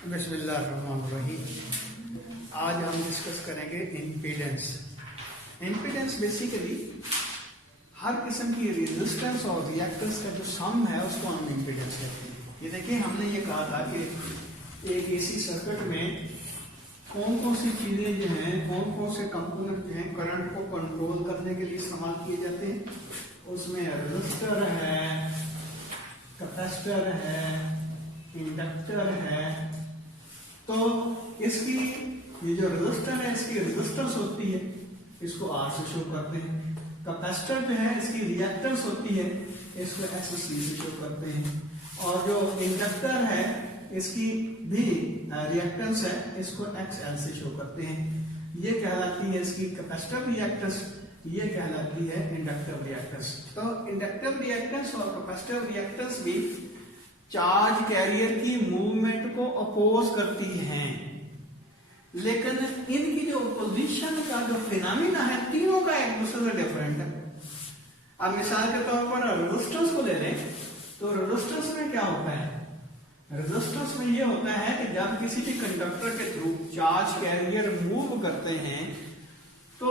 बिस्मिल्लाहिर्रहमानिर्रहीम। आज हम डिस्कस करेंगे इम्पीडेंस। इम्पीडेंस बेसिकली हर किस्म की रेजिस्टेंस और रिएक्टेंस का जो सम है उसको हम इम्पीडेंस कहते हैं। ये देखिए, हमने ये कहा था कि एक एसी सर्किट में कौन कौन सी चीजें जो हैं, कौन कौन से कंपोनेंट जो हैं करंट को कंट्रोल करने के लिए इस्तेमाल किए जाते हैं। उसमें रेजिस्टर है, कैपेसिटर है, इंडक्टर है। तो इसकी ये जो रेजिस्टर है इसकी रेजिस्टेंस होती है, इसको आर से शो करते हैं। कैपेसिटर जो है इसकी रिएक्टेंस होती है, इसको एक्स सी से शो करते हैं। और जो इंडक्टर है इसकी भी रिएक्टेंस है, इसको एक्स एल से शो करते हैं। ये कहलाती है इसकी कैपेसिटर रिएक्टेंस, ये कहलाती है इंडक्टिव रिएक्टेंस। तो इंडक्टिव रिएक्टेंस और कैपेसिटिव रिएक्टेंस भी चार्ज कैरियर की मूवमेंट को अपोज करती हैं, लेकिन इनकी जो पोजीशन का जो फिनोमेना है तीनों का एक दूसरे से डिफरेंट है। अब मिसाल के तौर पर रेजिस्टेंस को ले लें, तो रेजिस्टेंस में क्या होता है? रेजिस्टेंस में ये होता है कि जब किसी भी कंडक्टर के थ्रू चार्ज कैरियर मूव करते हैं तो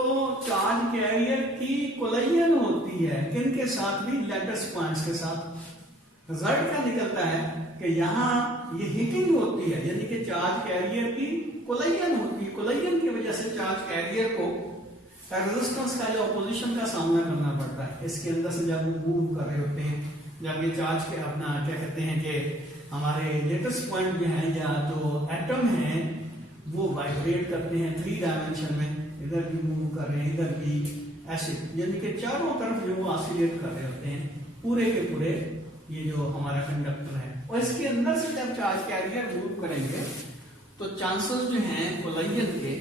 चार्ज कैरियर की कोलिजन होती है किनके साथ? भी लैटिस पॉइंट्स के साथ। रिजल्ट क्या निकलता है कि यहाँ ये हिटिंग होती है, यानी कि चार्ज कैरियर की कोलिजन होती है। कोलिजन की वजह से चार्ज कैरियर को रेजिस्टेंस का जो अपोजिशन का सामना करना पड़ता है। इसके अंदर से जब वो मूव कर रहे होते हैं, जब ये चार्ज के अपना क्या कहते हैं कि हमारे लेटेस पॉइंट जो है या तो एटम है वो वाइब्रेट करते हैं 3 डायमेंशन में, इधर भी मूव कर रहे हैं, इधर भी ऐसे, यानी कि चारों तरफ जो वो ऑसिलेट कर रहे होते हैं पूरे के पूरे ये जो हमारा कंडक्टर है। और इसके अंदर से जब चार्ज कैरियर मूव करेंगे तो चांसेस जो हैं कोलिजन के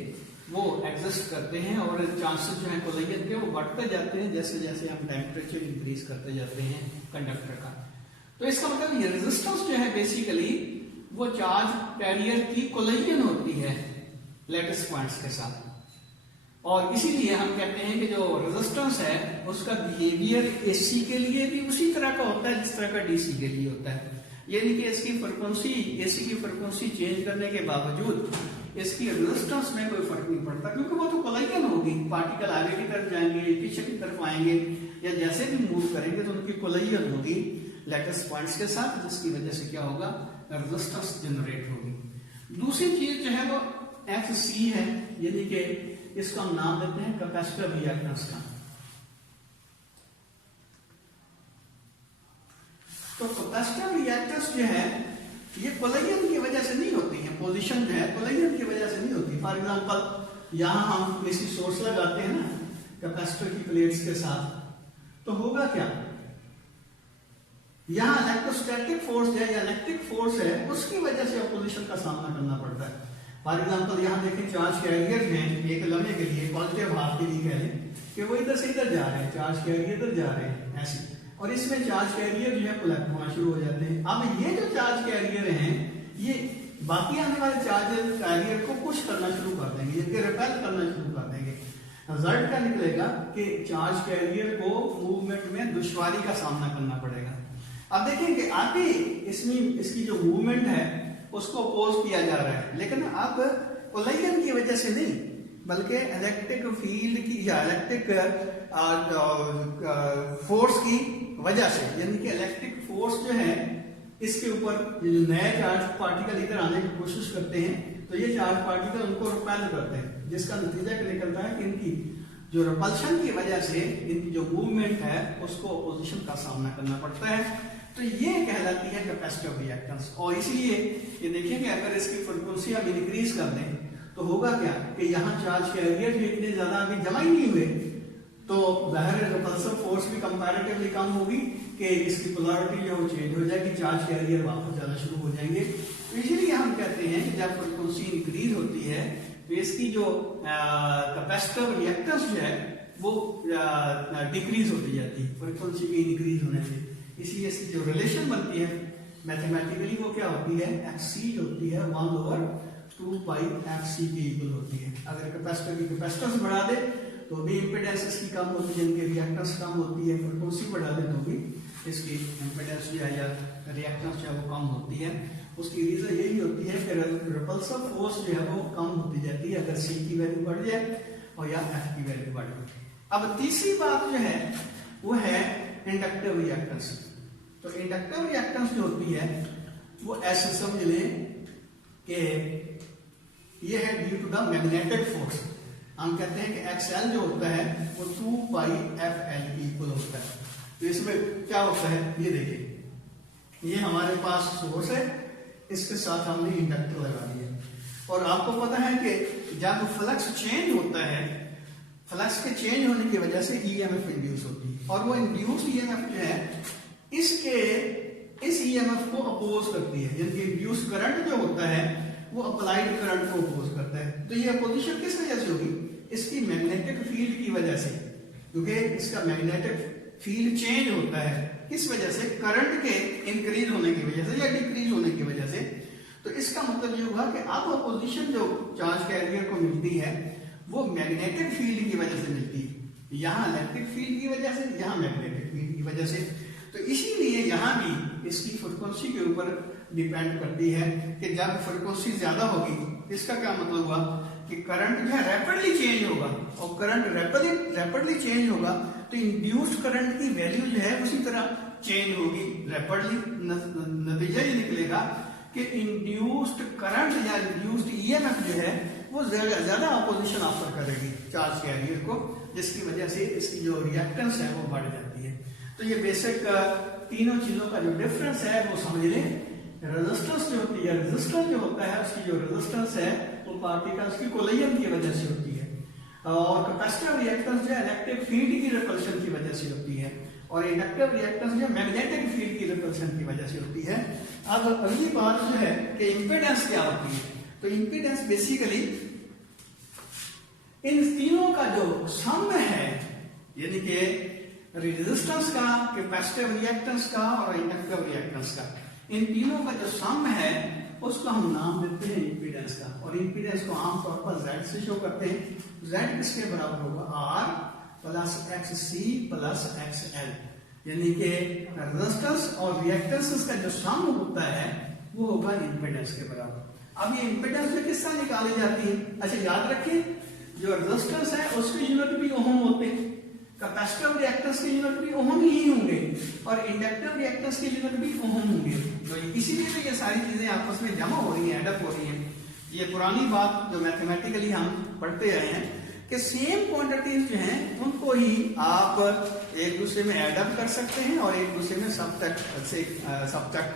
वो एग्जिस्ट करते हैं, और चांसेस जो हैं कोलिजन के वो बढ़ते जाते हैं जैसे जैसे हम टेम्परेचर इंक्रीज करते जाते हैं कंडक्टर का। तो इसका मतलब ये रेजिस्टेंस जो है बेसिकली वो चार्ज कैरियर की कोलिजन होती है लैटिस पॉइंट्स के साथ। और इसीलिए हम कहते हैं कि जो रेजिस्टेंस है उसका बिहेवियर एसी के लिए भी उसी तरह का होता है जिस तरह का डीसी के लिए होता है। यानी कि इसकी फ्रीक्वेंसी, एसी की फ्रीक्वेंसी चेंज करने के बावजूद इसकी रेजिस्टेंस में कोई फर्क नहीं पड़ता, क्योंकि वो तो कोलिजन होगी। पार्टिकल आगे की तरफ जाएंगे, पीछे की तरफ आएंगे, या जैसे भी मूव करेंगे तो उनकी कोलिजन होगी लैटिस पॉइंट्स के साथ, जिसकी वजह से क्या होगा? रेजिस्टेंस जनरेट होगी। दूसरी चीज जो है वो एक्स सी है, यानी कि इसका हम नाम देते हैं कैपेसिटिव रिएक्टेंस का। तो कैपेसिटिव रिएक्टेंस जो है ये कोलिजन की वजह से नहीं होती है, पोजीशन जो है कोलिजन की वजह से नहीं होती। फॉर एग्जांपल यहां हम एसी सोर्स लगाते हैं ना कैपेसिटर की प्लेट्स के साथ, तो होगा क्या? यहां इलेक्ट्रोस्टैटिक फोर्स है या इलेक्ट्रिक फोर्स है, उसकी वजह से अपोजिशन का सामना करना पड़ता है। फॉर एग्जांपल यहां देखें, चार्ज कैरियर हैं एक लम्हे के लिए, पॉजिटिव हाफ के लिए कह लें कि वो इधर से इधर जा रहे हैं, चार्ज कैरियर इधर जा रहे हैं ऐसे, और इसमें चार्ज कैरियर जो है कोलैप्स होना शुरू हो जाते हैं। अब ये जो चार्ज कैरियर हैं ये बाकी आने वाले चार्ज कैरियर को पुश करना शुरू कर देंगे, इनके रिपेल करना शुरू कर देंगे। रिजल्ट क्या निकलेगा कि चार्ज कैरियर को मूवमेंट में दुश्वारी का सामना करना पड़ेगा। अब देखें कि आगे इसमें इसकी जो मूवमेंट है उसको अपोज किया जा रहा है, लेकिन अब कोलिजन की वजह से नहीं बल्कि इलेक्ट्रिक फील्ड की या इलेक्ट्रिक फोर्स की वजह से, यानी कि इलेक्ट्रिक फोर्स जो है इसके ऊपर ये जो नए चार्ज पार्टिकल इधर आने की कोशिश करते हैं तो ये चार्ज पार्टिकल उनको रिपेल करते हैं, जिसका नतीजा क्या निकलता है कि इनकी जो रिपल्शन की वजह से इनकी जो मूवमेंट है उसको अपोजिशन का सामना करना पड़ता है। तो ये कहलाती है कैपेसिटिव रिएक्टेंस। और इसलिए ये देखिए कि अगर इसकी फ्रीक्वेंसी हम इंक्रीज कर दें तो होगा क्या कि यहाँ चार्ज कैरियर भी इतने ज्यादा अभी जमा ही नहीं हुए, तो बाहर रिपल्सिव फोर्स भी कंपैरेटिवली कम होगी कि इसकी पोलैरिटी जो चेंज हो जाएगी, चार्ज कैरियर वापस जाना शुरू हो जाएंगे। तो इसीलिए हम कहते हैं कि जब फ्रीक्वेंसी इंक्रीज होती है तो इसकी जो कैपेसिटिव रिएक्टेंस जो है वो डिक्रीज होती जाती है फ्रीक्वेंसी के इंक्रीज होने से। इसलिए इसकी जो रिलेशन बनती है मैथमेटिकली वो क्या होती है? एक्ससी होती है 1/2 पाई एक्ससी के इक्वल होती है। अगर कैपेसिटर की कैपेसिटेंस बढ़ा दे तो भी इंपेडेंस इसकी कम होती है, इनकी रिएक्टेंस कम होती है, फ्रीक्वेंसी बढ़ा दे तो भी इसकी इंपेडेंस जो है या रिएक्टेंस जो है वो कम होती है। उसकी रीजन यही होती है कि रिपल्सिव फोर्स जो है वो कम होती जाती है अगर C की वैल्यू बढ़ जाए और या F की वैल्यू बढ़ जाए। अब तीसरी बात जो है वो है इंडक्टिव रिएक्टेंस। तो इंडक्टिव रिएक्टेंस जो होती है वो ऐसे समझ लें कि ये है due to the magnetic force. हम कहते हैं कि XL जो होता है वो 2πfL की इक्वल होता है। तो इसमें क्या होता है ये देखिए, ये हमारे पास सोर्स है, इसके साथ हमने इंडक्टर लगा दिया और आपको पता है कि जब फ्लक्स चेंज होता है, फ्लक्स के चेंज होने की वजह से EMF इंड्यूस होती है और वो इंड्यूस EMF जो है इस EMF को अपोज करती है, यानी कि इंड्यूस करंट जो होता है वो अप्लाइड करंट को अपोज करता है। तो ये अपोजिशन किस वजह से होगी? इसकी मैग्नेटिक फील्ड की वजह से, क्योंकि इसका मैग्नेटिक फील्ड चेंज होता है किस वजह से? करंट के इंक्रीज होने की वजह से या डिक्रीज होने की वजह से। तो इसका मतलब ये हुआ कि अब अपोजिशन जो चार्ज कैरियर को मिलती है वो मैग्नेटिक फील्ड की वजह से मिलती है, यहाँ इलेक्ट्रिक फील्ड की वजह से, यहाँ मैग्नेटिक फील्ड की वजह से। तो इसीलिए यहाँ भी इसकी फ्रीक्वेंसी के ऊपर डिपेंड करती है कि जब फ्रीक्वेंसी ज्यादा होगी, इसका क्या मतलब हुआ कि करंट जो है रैपिडली चेंज होगा और करंट रैपिडली चेंज होगा तो इंड्यूस्ड करंट की वैल्यू जो है उसी तरह चेंज होगी रैपिडली। नतीजा ये निकलेगा कि इंड्यूस्ड करंट या इंड्यूस्ड EMF जो है वो ज्यादा अपोजिशन ऑफर करेगी चार्ज कैरियर को, जिसकी वजह से इसकी जो रिएक्टेंस है वो बढ़ जाती है। तो ये बेसिक तीनों चीजों का जो डिफरेंस है वो समझ लें। रेजिस्टेंस जो होती है, रेजिस्टेंस जो होता है उसकी जो रेजिस्टेंस है वो पार्टिकल्स की कोलिजन की वजह से होती है और कैपेसिटिव रिएक्टेंस जो है इलेक्ट्रिक फील्ड की रिपल्शन की वजह से होती है और इंडक्टिव रिएक्टेंस जो मैग्नेटिक फील्ड की रिपल्शन की वजह से होती है। अब अगली बात जो है कि इंपेडेंस क्या होती है। तो इंपेडेंस बेसिकली इन तीनों का जो सम है, यानी कि रेजिस्टेंस का, कैपेसिटिव रिएक्टेंस का और इंडक्टिव रिएक्टेंस का, इन तीनों का जो सम है उसको हम नाम देते हैं इंपीडेंस का। और इंपीडेंस को आमतौर पर Z से शो करते हैं। Z किसके बराबर होगा? R plus XC plus XL, यानी कि रेजिस्टेंस और रिएक्टेंस का जो सम होता है वो होगा इंपीडेंस के बराबर। अब ये इंपीडेंस में किस तरह निकाली जाती है? अच्छा याद रखिए, जो रेजिस्टेंस है उसके यूनिट भी ओम होते हैं, कैपेसिटिव रिएक्टेंस के यूनिट भी ओम ही होंगे और इंडक्टिव रिएक्टेंस के यूनिट भी ओम होंगे। तो इसीलिए तो ये सारी चीजें आपस में जमा हो रही हैं, एडअप हो रही हैं। ये पुरानी बात जो मैथमेटिकली हम पढ़ते आए हैं कि सेम क्वांटिटीज जो हैं उनको ही आप एक दूसरे में एडअप कर सकते हैं और एक दूसरे में सब्ट्रैक्ट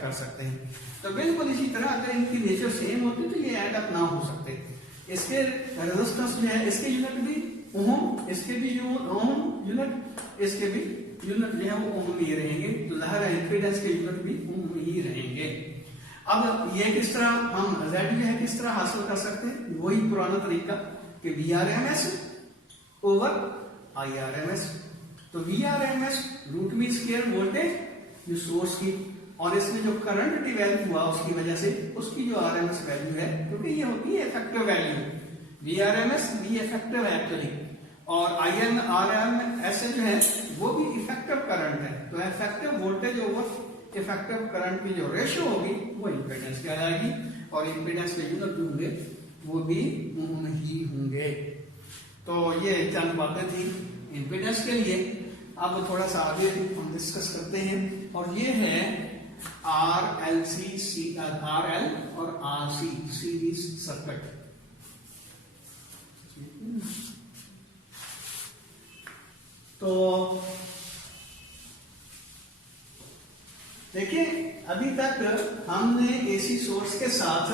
कर सकते हैं। तो बिल्कुल इसी तरह अगर इनकी नेचर सेम होती तो ये एडअप ना हो सकते। इसके रेजिस्टेंस जो है इसके यूनिट भी ओम, इसके भी ओम यूनिट, इसके भी यूनिट जो है वो ओम ही रहेंगे। तो ज़ाहिर है इंपीडेंस के यूनिट भी ओम ही रहेंगे। अब ये किस तरह हम Z जो है किस तरह हासिल कर सकते हैं? वही पुराना तरीका कि VRMS ओवर IRMS। तो VRMS root mean square voltage जो सोर्स की, और इसमें जो करंट डिवेल्प हुआ उसकी वजह से उसकी जो RMS वैल्यू है, क्योंकि ये होती है इफेक्टिव वैल्यू। VRMS भी इफेक्टिव है एक्चुअली, और IRMS जो है वो भी इफेक्टिव करंट है। तो effective voltage over effective current की जो रेशियो होगी वो इंपीडेंस कहलाएगी और इंपीडेंस के यूनिट होंगे वो भी ओम ही होंगे। तो ये चंद बातें थी इंपीडेंस के लिए। अब थोड़ा सा आगे हम डिस्कस करते हैं और ये है RL और RC सीरीज सर्किट। तो देखिए अभी तक हमने AC सोर्स के साथ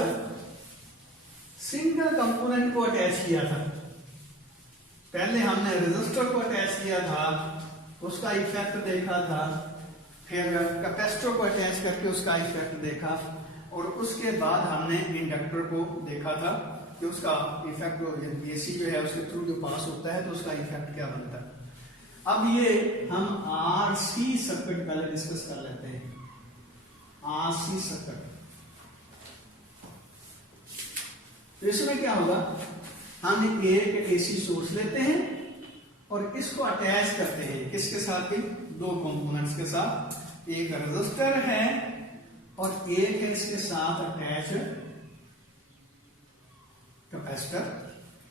सिंगल कंपोनेंट को अटैच किया था। पहले हमने रेजिस्टर को अटैच किया था, उसका इफेक्ट देखा था, फिर कैपेसिटर को अटैच करके उसका इफेक्ट देखा और उसके बाद हमने इंडक्टर को देखा था कि उसका इफेक्ट AC जो है उसके थ्रू जो पास होता है तो उसका इफेक्ट क्या बनता है। अब ये हम RC सर्किट पहले डिस्कस कर लेते हैं। RC सर्किट, तो इसमें क्या होगा, हम एक AC सोर्स लेते हैं और इसको अटैच करते हैं किसके साथ? भी दो कंपोनेंट्स के साथ। एक रेजिस्टर है और एक है इसके साथ अटैच कैपेसिटर।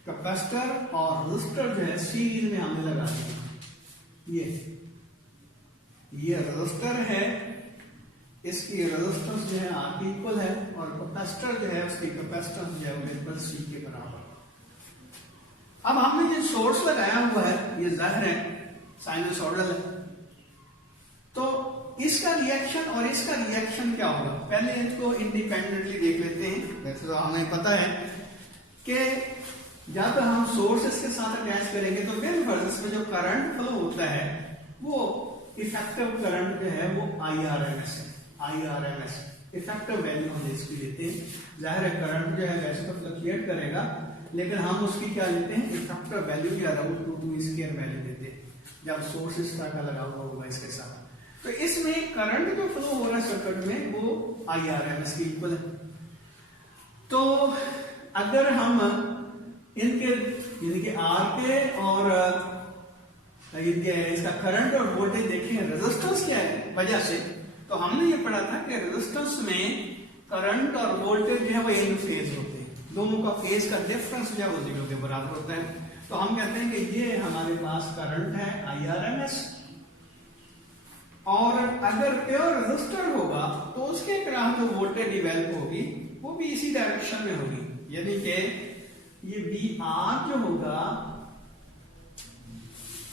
कैपेसिटर और रेजिस्टर जो है सीरीज में हमने लगा दिया। ये रेजिस्टर है, इसकी रेजिस्टेंस जो है R के इक्वल है और कैपेसिटर जो है उसकी कैपेसिटेंस जो है वो बिल्कुल C के बराबर। अब हमने जो सोर्स लगाया हुआ है ये ज़ाहिर है साइनसॉइडल है, तो इसका रिएक्शन और इसका रिएक्शन क्या होगा, पहले इसको इंडिपेंडेंटली देख लेते हैं। वैसे तो हमें पता है कि जब हम सोर्स इसके साथ अटैच करेंगे तो बिल्कुल इसमें जो करंट फ्लो होता है वो इफेक्टिव करंट जो है वो IRMS है। IRMS इफेक्टिव वैल्यू हम इसकी लेते हैं। जाहिर है करंट जो है वैसे तो फ्लक्चुएट करेगा, लेकिन हम उसकी क्या लेते हैं, इफेक्टिव वैल्यू या √2 स्क्वायर वैल्यू लेते हैं जब सोर्स इस तरह का लगा हुआ होगा इसके साथ। तो इसमें करंट जो फ्लो हो रहा है सर्किट में वो IRMS के इक्वल है। तो अगर हम इनके यानी कि R के और इसका करंट और वोल्टेज देखें रेजिस्टेंस क्या है वजह से, तो हमने ये पढ़ा था कि रेजिस्टेंस में करंट और वोल्टेज जो है वो यही फेज होते हैं, दोनों का फेज का डिफरेंस जो है वो 0 के बराबर होता है। तो हम कहते हैं कि ये हमारे पास करंट है IRMS, और अगर प्योर रेजिस्टर होगा तो उसके अक्रॉस जो वोल्टेज डिवेल्प होगी वो भी इसी डायरेक्शन में होगी, यानी कि ये VR जो होगा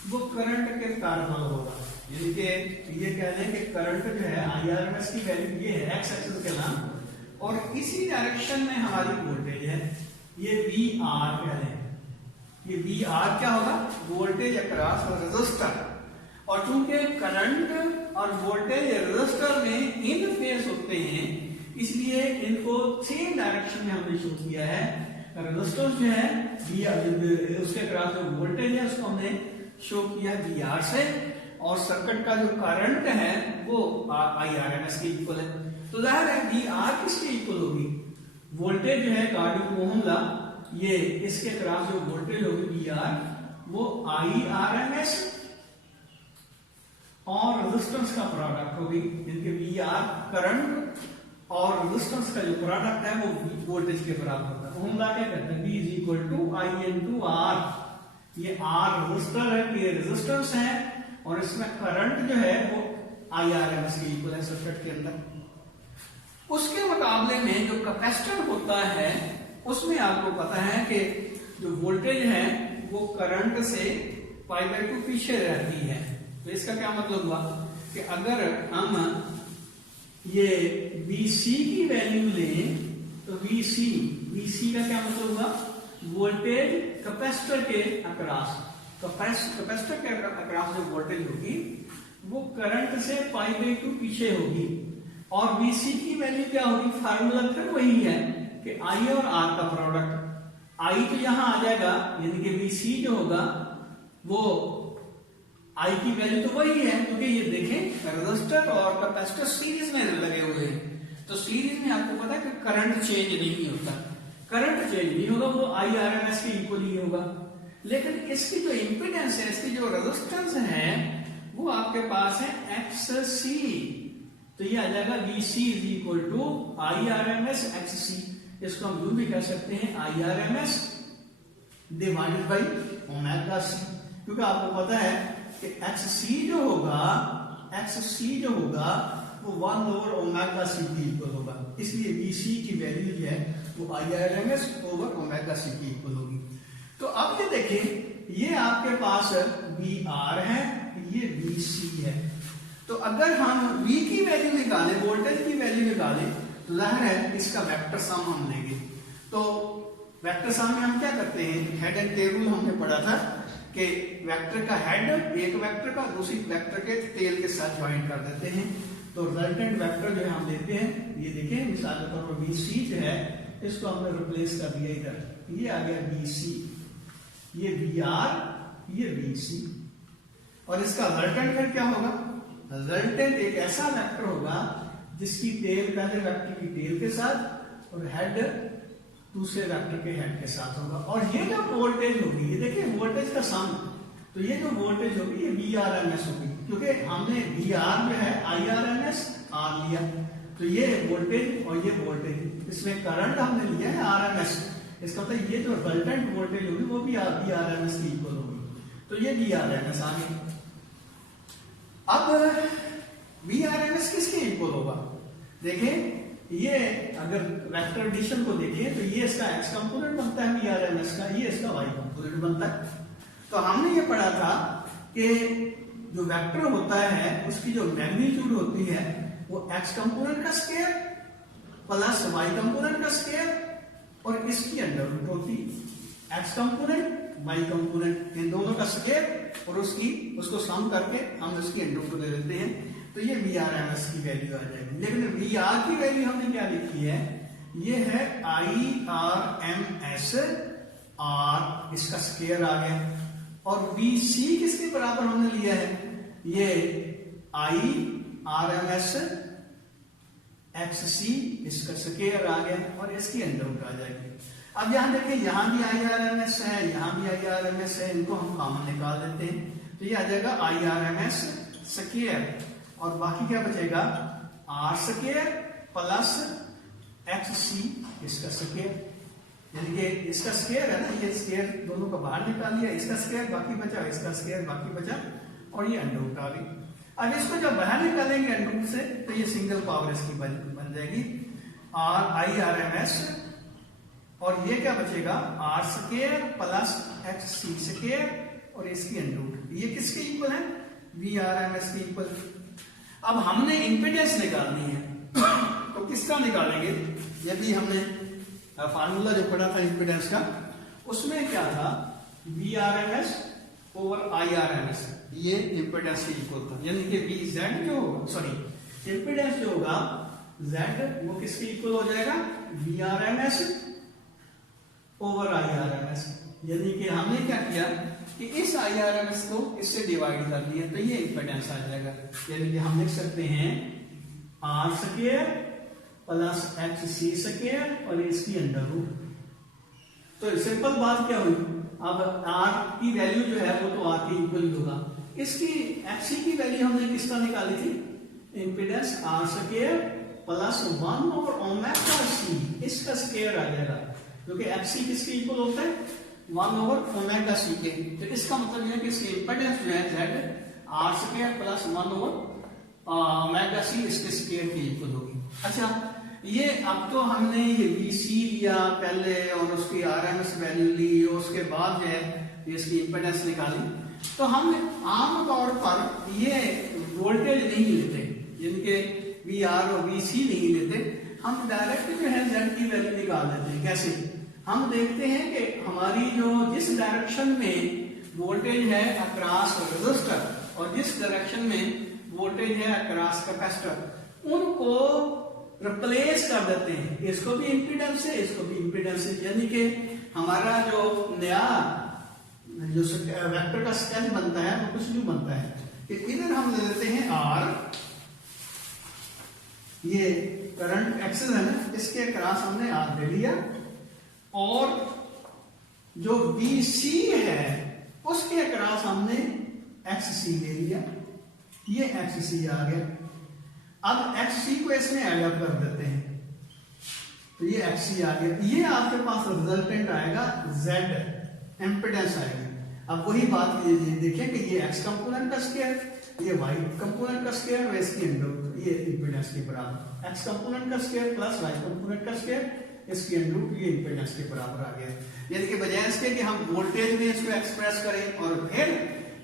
वो करंट के पैरेलल होगा। यानी कि ये कह लें कि करंट जो है IRMS की वैल्यू ये है x एक्सिस के नाम, और इसी डायरेक्शन में हमारी वोल्टेज है ये VR कह लें। ये VR क्या होगा, वोल्टेज अक्रॉस रेजिस्टर, और चूंकि करंट और वोल्टेज रेजिस्टर में इन फेज होते हैं इसलिए इनको सेम डायरेक्शन में हमने शो किया है। रेजिस्टर जो है उसके अक्रॉस जो वोल्टेज है उसको हमने शो किया VR से, और सर्किट का जो करंट है वो IRMS के इक्वल है। तो जाहिर है VR किसके इक्वल होगी, वोल्टेज जो है अकॉर्डिंग टू ओहम लॉ ये इसके अक्रॉस जो वोल्टेज होगी VR वो IRMS और रेजिस्टेंस का प्रोडक्ट होगी, जिनके VR करंट और रेजिस्टेंस का जो प्रोडक्ट है वो वोल्टेज के बराबर होता है। ओहम लॉ क्या कहता है, V is equal to I into R। ये R रेजिस्टर है, ये रेजिस्टेंस है, और इसमें करंट जो है वो IRMS के इक्वल है सर्किट के अंदर। उसके मुकाबले में जो कैपेसिटर होता है उसमें आपको पता है कि जो वोल्टेज है वो करंट से π/2 पीछे रहती है। तो इसका क्या मतलब हुआ कि अगर हम ये VC की वैल्यू लें तो VC का क्या मतलब हुआ, वोल्टेज कैपेसिटर के अक्रॉस, कैपेसिटर के अक्रॉस जो वोल्टेज होगी वो करंट से π/2 पीछे होगी, और VC की वैल्यू क्या होगी, फार्मूला फिर वही है कि I और R का प्रोडक्ट। I तो यहां आ जाएगा, यानी कि VC जो होगा वो I की वैल्यू तो वही है, क्योंकि ये देखें रेजिस्टर और कैपेसिटर सीरीज में लगे हुए हैं, तो सीरीज में आपको पता है कि करंट चेंज नहीं होता, करंट चेंज नहीं होगा, वो IRMS के इक्वल ही होगा। लेकिन इसकी जो इंपीडेंस है, इसकी जो रेजिस्टेंस है वो आपके पास है XC, तो ये आ जाएगा VC is equal to IRMS XC। इसको हम यूं भी कह सकते हैं IRMS divided by omega C, क्योंकि आपको पता है कि XC जो होगा वो 1/ओमेगा C के इक्वल होगा, इसलिए VC की वैल्यू जो है वो IRMS ओवर ओमेगा C के इक्वल होगी। तो अब ये देखें, ये आपके पास VR है, ये VC है। तो अगर हम V की वैल्यू निकालें, वोल्टेज की वैल्यू निकालें, तो जाहिर है इसका वेक्टर सम हम लेंगे। तो वेक्टर सम में हम क्या करते हैं, हेड एंड टेल रूल हमने पढ़ा था कि वेक्टर का हेड एक वेक्टर का दूसरी वेक्टर के टेल के साथ ज्वाइन कर देते हैं। तो रिजल्टेंट वेक्टर जो है हम लेते हैं, ये देखें मिसाल के तौर पर VC जो है इसको हमने रिप्लेस कर दिया इधर, ये आ गया VC, ये VR, ये VC, और इसका रिजल्टेंट फिर क्या होगा, रिजल्टेंट एक ऐसा वेक्टर होगा जिसकी टेल पहले वेक्टर की टेल के साथ और हेड दूसरे वेक्टर के हेड के साथ होगा। और ये जो वोल्टेज होगी, ये देखिए वोल्टेज का सम, तो ये जो वोल्टेज होगी ये VRMS होगी, क्योंकि हमने VR जो है IRMS R लिया, तो ये वोल्टेज और ये वोल्टेज, इसमें करंट हमने लिया है आरएमएस, इसका मतलब ये जो रिजल्टेंट वोल्टेज होगी वो भी आरएमएस की इक्वल होगी, तो ये भी आरएमएस आ गई। अब वी आरएमएस किसके इक्वल होगा? देखिए ये अगर वेक्टर एडिशन को देखें तो ये इसका एक्स कंपोनेंट बनता है वी आरएमएस का, ये इसका वाई कंपोनेंट बनता है। तो हमने ये पढ़ा था कि जो वेक्टर होता है उसकी जो मैग्नीट्यूड होती है वो एक्स कंपोनेंट का स्क्वायर प्लस वाई कंपोनेंट का स्क्वायर और इसकी अंडर रूट होती है। एक्स कंपोनेंट वाई कंपोनेंट इन दोनों का स्क्वायर और उसको सम करके हम उसकी अंडर रूट ले लेते हैं, तो ये वी आर एम एस की वैल्यू आ जाएगी। लेकिन वी आर की वैल्यू हमने क्या लिखी है? ये है I R M S R, इसका स्क्वायर आ गया, और वी सी किसके बराबर हमने लिया है? ये I R M S X C, इसका स्क्वायर आ गया और इसकी अंडर रूट आ जाएगी। अब यहां देखिए, यहां भी आई आर एम एस है, यहां भी आई आर एम एस है, इनको हम कॉमन निकाल देते हैं, तो ये आ जाएगा I R M S square और बाकी क्या बचेगा? R square plus X C, इसका स्क्वायर, यानी कि इसका स्क्वायर है ना, ये स्क्वायर दोनों का बाहर निकाल लिया, इसका स्क्वायर बाकी बचा, इसका स्क्वायर बाकी बचा और ये अंडर रूट आ गई। अब इसको जब बाहर निकालेंगे अंडर रूट से तो ये सिंगल पावर इसकी बन जाएगी R I R M S, और ये क्या बचेगा? R square plus X C square और इसकी अंडर रूट। ये किसके इक्वल है? वी आर एम एस के इक्वल। अब हमने इंपेडेंस निकालनी है तो किसका निकालेंगे? ये भी हमने फार्मूला जो पढ़ा था इंपेडेंस का, उसमें क्या था? V R M S over I R M S, ये इंपेडेंस के इक्वल था, यानी कि वी जेड जो होगा, सॉरी इंपेडेंस जो होगा जेड वो किसके इक्वल हो जाएगा? V R M S over I R M S. यानी कि हमने क्या किया कि इस आई आर एम एस को इससे डिवाइड कर दिया, तो ये इंपेडेंस आ जाएगा। यानी कि हम लिख सकते हैं R square plus X C square और इसकी अंडर रूट। तो सिंपल बात क्या हुई? अब आर की वैल्यू जो है वो तो आर के इक्वल ही होगा। इसकी एक्स सी की वैल्यू हमने किसका निकाली थी? Impedance R square plus 1 over omega C, इसका स्क्वायर आ जाएगा, क्योंकि एक्स सी किसके इक्वल होता है? 1 ओवर ओमेगा सी के। तो इसका मतलब यह है कि इसकी इंपेडेंस जो है Z R square plus 1 over omega C इसके स्क्वायर के इक्वल होगी। अच्छा, ये अब तो हमने ये वी सी लिया पहले और उसकी आर एम एस वैल्यू ली और उसके बाद जो है इसकी इंपेडेंस निकाली, तो हम आमतौर पर ये वोल्टेज नहीं लेते, यानी कि वी आर और वी सी नहीं लेते, हम डायरेक्ट जो है जेड की वैल्यू निकाल देते हैं। कैसे? हम देखते हैं कि हमारी जो जिस डायरेक्शन में वोल्टेज है अक्रॉस रेजिस्टर और जिस डायरेक्शन में वोल्टेज है अक्रॉस कैपेसिटर, उनको रिप्लेस कर देते हैं। इसको भी इंपीडेंस है, इसको भी इंपीडेंस है, यानी कि हमारा जो नया जो वेक्टर का स्केच बनता है वो कुछ नहीं बनता है कि इधर हम ले लेते हैं आर, ये करंट एक्सेस है ना, इसके अक्रॉस हमने आर ले लिया, और जो बी सी है उसके अक्रॉस हमने एक्स सी ले लिया, ये एक्स सी आ गया। अब एक्स सी को इसमें ऐड अप कर देते हैं, तो ये एक्स सी आ गया। ये आपके पास रिजल्टेंट आएगा जेड, इंपेडेंस आएगी। अब वही बात ये देखें कि ये एक्स कंपोनेंट का स्क्वायर, ये वाई कंपोनेंट का स्क्वायर और इसकी अंडर, ये इंपेडेंस के बराबर, एक्स कंपोनेंट का स्क्वायर प्लस वाई कंपोनेंट का स्क्वायर, इसकी अंडर रूट, ये इंपेडेंस के बराबर आ गया। यानी कि बजाय इसके कि हम वोल्टेज में इसको एक्सप्रेस करें और फिर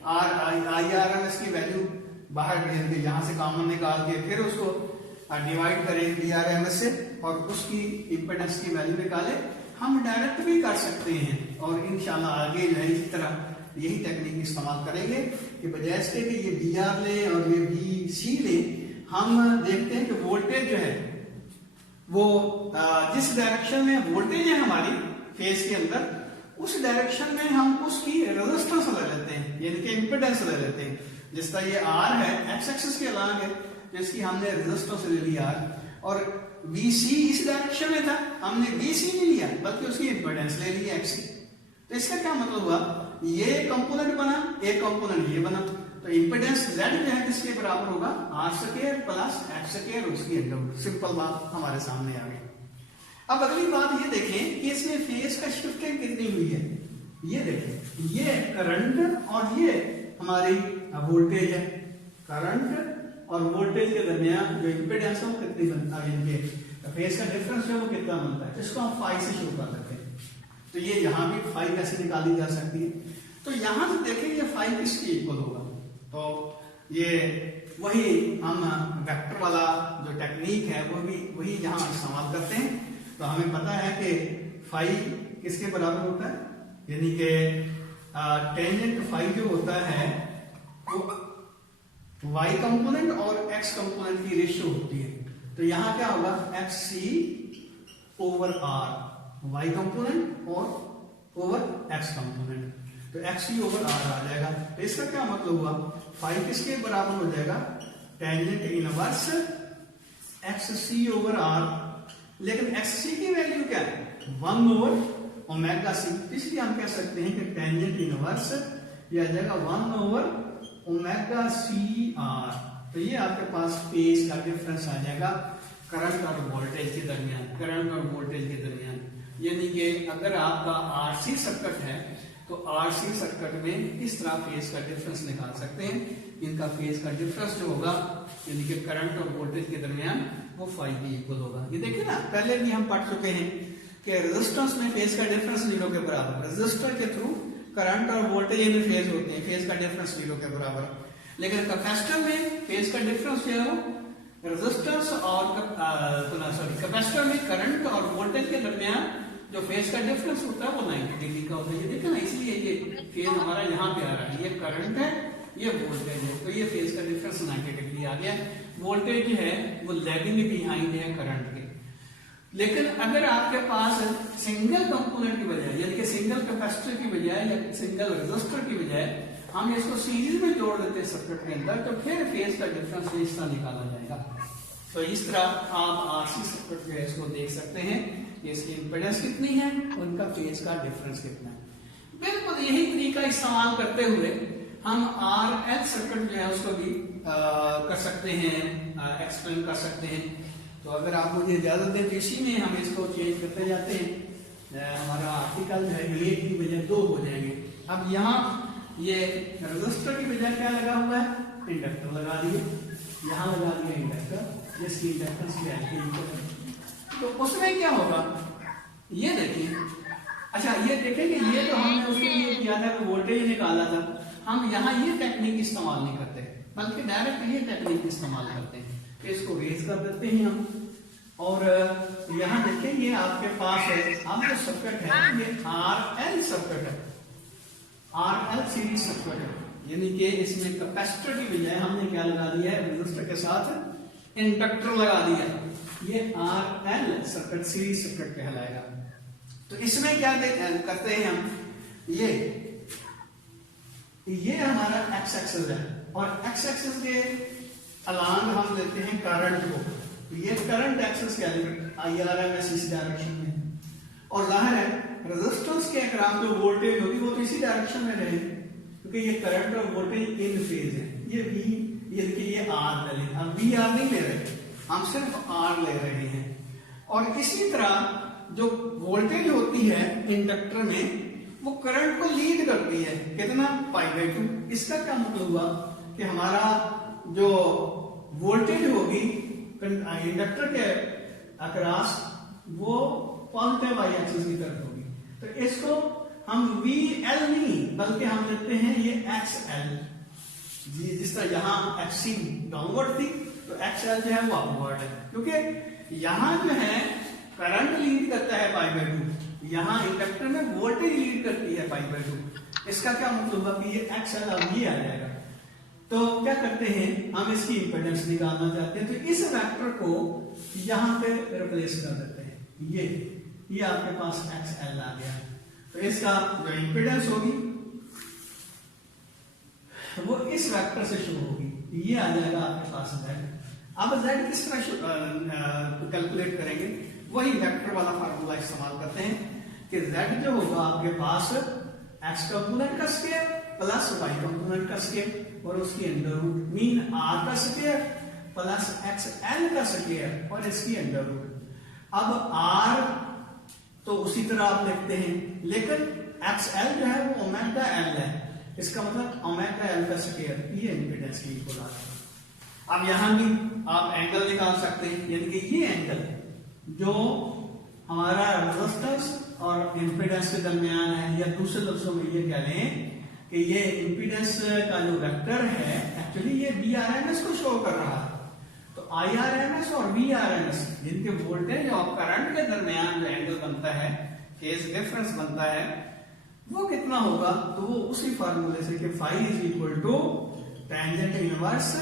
आई आर एम एस की वैल्यू बाहर के यहां से कॉमन निकाल के फिर उसको डिवाइड करें वी आर एम एस से और उसकी इंपेडेंस की वैल्यू निकालें, हम डायरेक्ट भी कर सकते हैं। और इंशाल्लाह आगे जो है इसी तरह यही टेक्निक इस्तेमाल करेंगे कि बजाय इसके कि ये वी आर ले और ये वी सी ले, हम देखते हैं कि वोल्टेज जो है वो जिस डायरेक्शन में वोल्टेज है हमारी फेज के अंदर, उस डायरेक्शन में हम उसकी रेजिस्टेंस ले लेते हैं, यानी कि इंपेडेंस ले लेते हैं। जिस तरह ये आर है एक्स एक्सिस के अलॉन्ग है, जिसकी हमने रेजिस्टेंस ले लिया आर, और वी सी इस डायरेक्शन में था, हमने वी सी नहीं लिया बल्कि उसकी इंपेडेंस ले ली एक्स सी। तो इसका क्या मतलब हुआ? ये कंपोनेंट बना, एक कंपोनेंट ये बना, तो इम्पीडेंस Z जो है किसके बराबर होगा, R square plus X square उसकी अंडर। सिंपल बात हमारे सामने आ गई। अब अगली बात ये देखें कि इसमें फेज का शिफ्टिंग कितनी हुई है। ये देखें, ये करंट और ये हमारी वोल्टेज है। करंट और वोल्टेज के दरमियान जो इम्पीडेंस है वो कितनी बनता है, इनके फेज का डिफरेंस जो है वो कितना बनता है, इसको हम फाई से शुरू कर लेते हैं। तो ये यहाँ भी फाई कैसे निकाली जा सकती है, तो यहां से देखें ये फाई किसके इक्वल होगा। तो ये वही हम वेक्टर वाला जो टेक्निक है वो भी वही यहाँ इस्तेमाल करते हैं। तो हमें पता है कि फाई किसके बराबर होता है, यानी कि टेंजेंट फाई जो होता है वो y कंपोनेंट और x कंपोनेंट की रेशियो होती है। तो यहाँ क्या होगा, xc over r, y component और ओवर x कंपोनेंट, तो xc ओवर r आ जाएगा। तो इसका क्या मतलब हुआ, फाई किसके बराबर हो जाएगा, tangent inverse xc over r। लेकिन xc की वैल्यू क्या है, 1 ओवर ओमेगा c, इसलिए हम कह सकते हैं कि टेंजेंट इनवर्स यह आ जाएगा 1 ओवर ओमेगा सी आर। तो ये आपके पास फेज का डिफरेंस आ जाएगा करंट और वोल्टेज के दरमियान, करंट और वोल्टेज के दरमियान। यानी कि अगर आपका आरसी सर्किट है तो आरसी सर्किट में इस तरह फेज का डिफरेंस निकाल सकते हैं। इनका फेज का डिफरेंस जो होगा यानी कि करंट और वोल्टेज के दरमियान वो फाई के इक्वल होगा। ये देखिए ना, पहले भी हम पढ़ चुके हैं कि रेजिस्टेंस में फेज का डिफरेंस 0 के बराबर, रेजिस्टर के थ्रू करंट और वोल्टेज में फेज होते हैं, फेज का डिफरेंस 0 के बराबर। लेकिन कैपेसिटर में फेज का डिफरेंस जो है वो रेजिस्टेंस और कैपेसिटर में करंट और वोल्टेज के दरमियान जो फेज का डिफरेंस होता है वो 90 डिग्री का होता है। ये देखिए ना, इसलिए ये फेज हमारा यहाँ पे आ रहा है, ये करंट है ये वोल्टेज है, तो ये फेज का डिफरेंस 90 डिग्री आ गया। वोल्टेज जो है वो लैगिंग बिहाइंड है करंट के। लेकिन अगर आपके पास सिंगल कंपोनेंट की बजाय यानी कि सिंगल कैपेसिटर की बजाय या सिंगल रेजिस्टर की बजाय हम इसको सीरीज में जोड़ देते हैं सर्किट के अंदर, तो फिर फेज का डिफरेंस इस तरह निकाला जाएगा। तो इस तरह आप आरसी सर्किट जो है इसको देख सकते हैं, इसकी इंपेडेंस कितनी है, उनका फेज का डिफरेंस कितना है। बिल्कुल यही तरीका इस्तेमाल करते हुए हम आर एल सर्किट जो है उसको भी कर सकते हैं, एक्सप्लेन कर सकते हैं। तो अगर आप मुझे इजाजत दें तो इसी में हम इसको चेंज करते जाते हैं। हमारा आर्टिकल जो है 1 की बजाय 2 हो जाएंगे। अब यहाँ ये रेजिस्टर की बजाय क्या लगा हुआ है, इंडक्टर लगा दिए, यहाँ लगा दिया इंडक्टर, जिसकी इंडक्टेंस की वैल्यू। तो उसमें क्या होगा ये देखिए, अच्छा ये देखेंगे, ये तो हमने उसके लिए किया था वोल्टेज निकाला था, हम यहाँ ये टेक्निक इस्तेमाल नहीं करते बल्कि डायरेक्ट ये टेक्निक इस्तेमाल करते हैं। इसको रेज कर देते हैं हम, और यहाँ देखिए ये आपके पास है, अब जो सर्किट है ये आर एल सर्किट है, आर एल सीरीज सर्किट है। यानी कि इसमें कैपेसिटर की बजाय हमने क्या लगा दिया है, रेजिस्टर के साथ इंडक्टर लगा दिया, ये R L circuit series circuit कहलाएगा। तो इसमें क्या करते हैं हम, ये हमारा एक्स एक्सिस है और एक्स एक्सिस के अलांग हम लेते हैं करंट को। ये करंट एक्सिस क्या है, IRMS इस डायरेक्शन में, और जाहिर है रेजिस्टेंस के अक्रॉस जो वोल्टेज होगी वो तो इसी डायरेक्शन में रहेगी, क्योंकि ये करंट और वोल्टेज इन फेज है। ये V, ये देखिए ये R ले लें, हम VR नहीं ले रहे, हम सिर्फ R ले रहे हैं। और इसी तरह जो वोल्टेज होती है इंडक्टर में वो करंट को लीड करती है, कितना, π/2। इसका क्या मतलब हुआ कि हमारा जो वोल्टेज होगी इंडक्टर के अक्रॉस वो पॉजिटिव वाई एक्सिस की तरफ होगी। तो इसको हम VL नहीं बल्कि हम लेते हैं ये XL, जिस तरह यहाँ XC डाउनवर्ड थी तो XL जो है वो अपवर्ड है, क्योंकि यहाँ जो है करंट लीड करता है π/2, यहाँ इंडक्टर में वोल्टेज लीड करती है π/2। इसका क्या मतलब हुआ कि ये XL अब ये आ जाएगा। तो क्या करते हैं, हम इसकी इंपेडेंस निकालना चाहते हैं, तो इस वेक्टर को यहां पे रिप्लेस कर देते हैं। ये आपके पास XL आ गया, तो इसका जो इंपेडेंस होगी वो इस वेक्टर से शुरू होगी, ये आ जाएगा आपके पास Z। अब Z किस तरह कैलकुलेट करेंगे, वही वेक्टर वाला फार्मूला इस्तेमाल करते हैं कि Z जो होगा आपके पास X कंपोनेंट का स्क्वायर प्लस वाई कंपोनेंट का स्क्वायर और उसकी अंडर रूट, मीन आर का स्क्वायर प्लस एक्स एल का स्क्वायर और इसकी अंडर रूट। अब आर तो उसी तरह आप लिखते हैं, लेकिन एक्स एल जो है वो ओमेगा एल है, इसका मतलब ओमेगा एल का स्क्वायर, ये इंपीडेंस की इक्वल है। अब यहां भी आप एंगल निकाल सकते हैं, यानी कि ये एंगल जो हमारा रेजिस्टेंस और इंपीडेंस के दरमियान है, या दूसरे लफ्जों में ये कह लें कि ये इंपीडेंस का जो वेक्टर है एक्चुअली ये VRMS को शो कर रहा है। तो IRMS और VRMS जिनके वोल्टेज और करंट के दरमियान जो एंगल बनता है, फेज डिफरेंस बनता है, वो कितना होगा? तो वो उसी फार्मूले से कि phi is equal to tangent inverse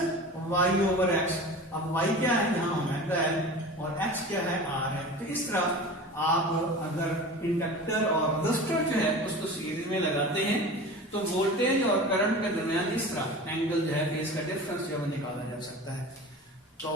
y over x। अब y क्या है यहाँ ओमेगा l और x क्या है r है। तो इस तरह आप अगर इंडक्टर और रेजिस्टर जो है उसको सीरीज में लगाते हैं तो वोल्टेज और करंट के दरमियान इस तरह एंगल जो है कि इसका डिफरेंस जो है निकाला जा सकता है। तो